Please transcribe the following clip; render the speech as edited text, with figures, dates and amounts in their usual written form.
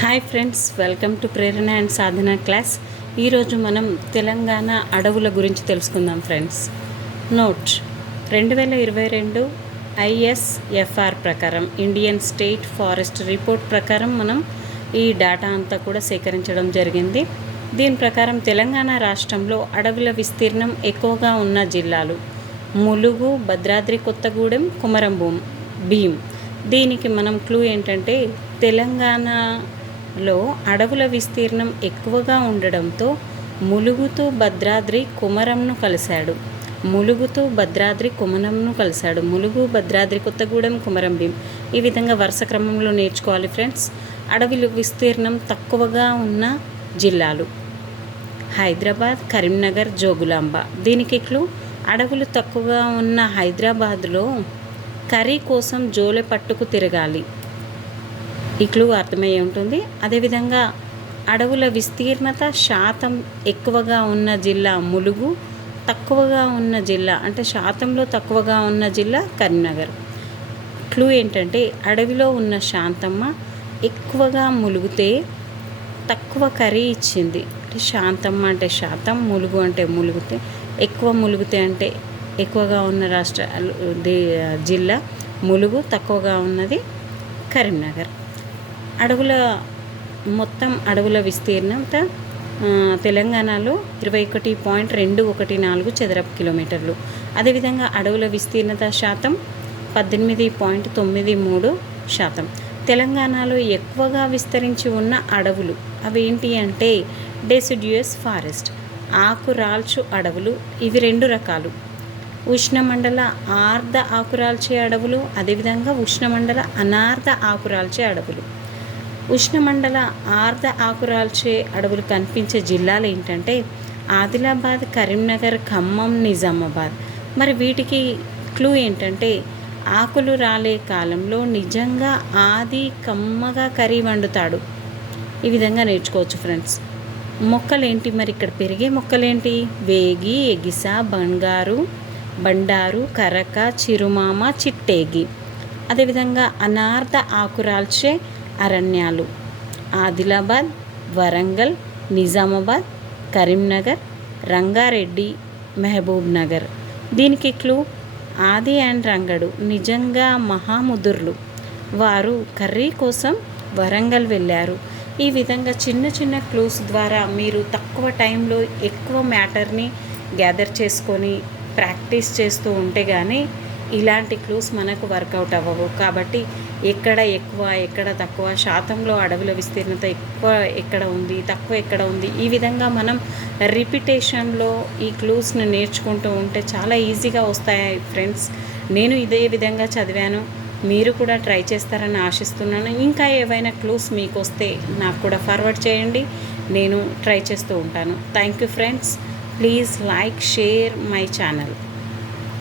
Hi friends, welcome to Prerana and Sadhana class. ఈరోజు మనం తెలంగాణ అడవుల గురించి తెలుసుకుందాం ఫ్రెండ్స్. నోట్ 2022 ISFR ప్రకారం, ఇండియన్ స్టేట్ ఫారెస్ట్ రిపోర్ట్ ప్రకారం మనం ఈ డేటా అంతా కూడా సేకరించడం జరిగింది. దీని ప్రకారం తెలంగాణ రాష్ట్రంలో అడవుల విస్తీర్ణం ఎక్కువగా ఉన్న జిల్లాలు ములుగు, భద్రాద్రి కొత్తగూడెం, కొమరం భీం. దీనికి మనం క్లూ ఏంటంటే తెలంగాణలో అడవుల విస్తీర్ణం ఎక్కువగా ఉండడంతో ములుగుతూ భద్రాద్రి కొమరంను కలిశాడు. ములుగు, భద్రాద్రి కొత్తగూడెం, కొమరం భీం. ఈ విధంగా వరుస క్రమంలో నేర్చుకోవాలి ఫ్రెండ్స్. అడవుల విస్తీర్ణం తక్కువగా ఉన్న జిల్లాలు హైదరాబాద్, కరీంనగర్, జోగులాంబ. దీనికి క్లూ అడవులు తక్కువగా ఉన్న హైదరాబాద్లో కర్రీ కోసం జోలె పట్టుకు తిరగాలి. ఈ క్లూ అర్థమయ్యే ఉంటుంది. అదేవిధంగా అడవుల విస్తీర్ణత శాతం ఎక్కువగా ఉన్న జిల్లా ములుగు, తక్కువగా ఉన్న జిల్లా అంటే శాతంలో తక్కువగా ఉన్న జిల్లా కరీంనగర్. క్లూ ఏంటంటే అడవిలో ఉన్న శాంతమ్మ ఎక్కువగా ములుగుతే తక్కువ కర్రీ ఇచ్చింది. అంటే శాంతమ్మ అంటే శాతం, ములుగు అంటే ములుగుతే, ఎక్కువ ములుగుతే అంటే ఎక్కువగా ఉన్న జిల్లా ములుగు, తక్కువగా ఉన్నది కరీంనగర్. మొత్తం అడవుల విస్తీర్ణత తెలంగాణలో 21.214 చదరపు కిలోమీటర్లు. అదేవిధంగా అడవుల విస్తీర్ణత శాతం 18.93%. తెలంగాణలో ఎక్కువగా విస్తరించి ఉన్న అడవులు అవి ఏంటి అంటే డెసిడ్యూయస్ ఫారెస్ట్, ఆకురాల్చు అడవులు. ఇవి 2 రకాలు: ఉష్ణమండల ఆర్ద్ర ఆకురాల్చే అడవులు, అదేవిధంగా ఉష్ణమండల అనార్ద్ర ఆకురాల్చే అడవులు. ఉష్ణమండల ఆర్ద్ర ఆకురాల్చే అడవులు కనిపించే జిల్లాలు ఏంటంటే ఆదిలాబాద్, కరీంనగర్, ఖమ్మం, నిజామాబాద్. మరి వీటికి క్లూ ఏంటంటే ఆకులు రాలే కాలంలో నిజంగా ఆది కమ్మగా కర్రీ వండుతాడు. ఈ విధంగా నేర్చుకోవచ్చు ఫ్రెండ్స్. మొక్కలేంటి మరి ఇక్కడ పెరిగే మొక్కలేంటి? వేగి, ఎగిస, బండారు, కరక, చిరుమామ, చిట్టేగి. అదేవిధంగా అనార్ధ ఆకురాల్చే అరణ్యాలు ఆదిలాబాద్, వరంగల్, నిజామాబాద్, కరీంనగర్, రంగారెడ్డి, మహబూబ్ నగర్. దీనికి క్లూ ఆది అండ్ రంగడు నిజంగా మహాముదుర్లు. వారు కర్రీ కోసం వరంగల్ వెళ్ళారు. ఈ విధంగా చిన్న చిన్న క్లూస్ ద్వారా మీరు తక్కువ టైంలో ఎక్కువ మ్యాటర్ని గ్యాదర్ చేసుకొని ప్రాక్టీస్ చేస్తూ ఉంటే కానీ ఇలాంటి క్లూస్ మనకు వర్కౌట్ అవ్వవు. కాబట్టి ఎక్కడ ఎక్కువ, ఎక్కడ తక్కువ, శాతంలో అడవుల విస్తీర్ణత ఎక్కువ ఎక్కడ ఉంది, తక్కువ ఎక్కడ ఉంది, ఈ విధంగా మనం రిపిటేషన్లో ఈ క్లూస్ని నేర్చుకుంటూ ఉంటే చాలా ఈజీగా వస్తాయి ఫ్రెండ్స్. నేను ఇదే విధంగా చదివాను, మీరు కూడా ట్రై చేస్తారని ఆశిస్తున్నాను. ఇంకా ఏవైనా క్లూస్ మీకు వస్తే నాకు కూడా ఫార్వర్డ్ చేయండి, నేను ట్రై చేస్తూ ఉంటాను. Thank you friends. Please like, share my channel.